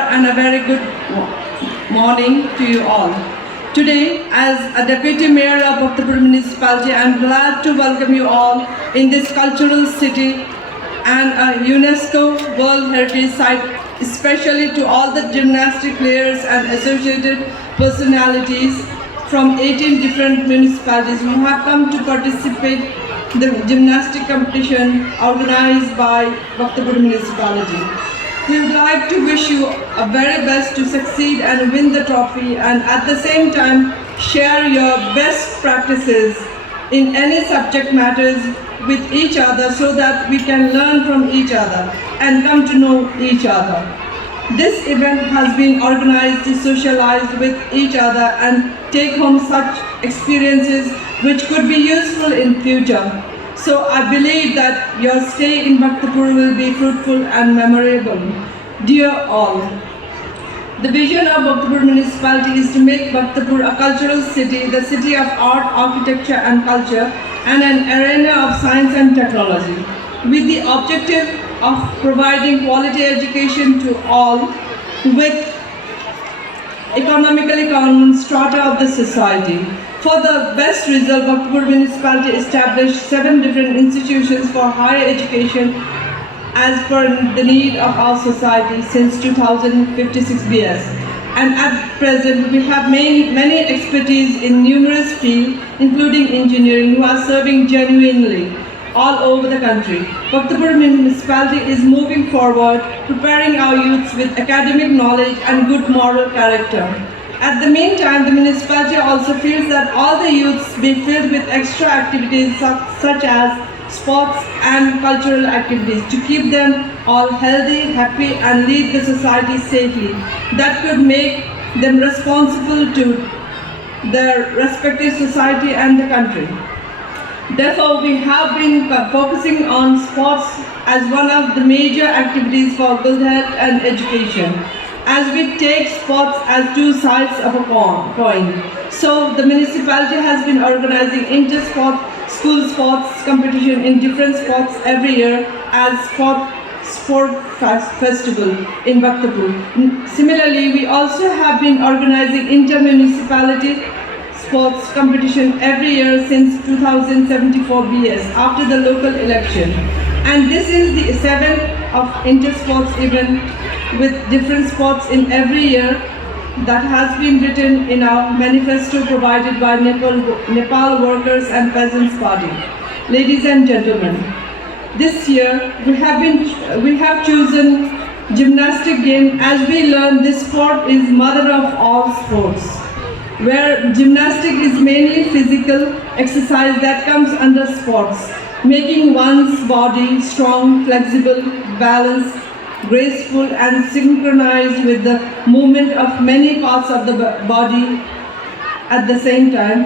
And a very good morning to you all. Today, as a Deputy Mayor of Bhaktapur Municipality, I am glad to welcome you all in this cultural city and a UNESCO World Heritage Site, especially to all the gymnastic players and associated personalities from 18 different municipalities who have come to participate in the gymnastic competition organized by Bhaktapur Municipality. We would like to wish you a very best to succeed and win the trophy, and at the same time share your best practices in any subject matters with each other so that we can learn from each other and come to know each other. This event has been organized to socialize with each other and take home such experiences which could be useful in future. So I believe that your stay in Bhaktapur will be fruitful and memorable. Dear all, the vision of Bhaktapur Municipality is to make Bhaktapur a cultural city, the city of art, architecture and culture, and an arena of science and technology, with the objective of providing quality education to all with economically common strata of the society. For the best result, Bhaktapur Municipality established 7 different institutions for higher education as per the need of our society since 2056 BS. And at present, we have many expertise in numerous fields, including engineering, who are serving genuinely all over the country. Bhaktapur Municipality is moving forward, preparing our youths with academic knowledge and good moral character. At the meantime, the municipality also feels that all the youths be filled with extra activities such as sports and cultural activities to keep them all healthy, happy and lead the society safely. That could make them responsible to their respective society and the country. Therefore, we have been focusing on sports as one of the major activities for good health and education, as we take sports as two sides of a coin. So the municipality has been organizing inter-sport, school sports competition in different sports every year as sport festival in Bhaktapur. Similarly, we also have been organizing inter-municipality sports competition every year since 2074 BS after the local election. And this is the 7th of inter-sports event with different sports in every year that has been written in our manifesto provided by Nepal Workers and Peasants Party. Ladies and gentlemen, this year we have chosen gymnastic game as we learn this sport is mother of all sports, where gymnastic is mainly physical exercise that comes under sports, making one's body strong, flexible, balanced, graceful and synchronized with the movement of many parts of the body at the same time.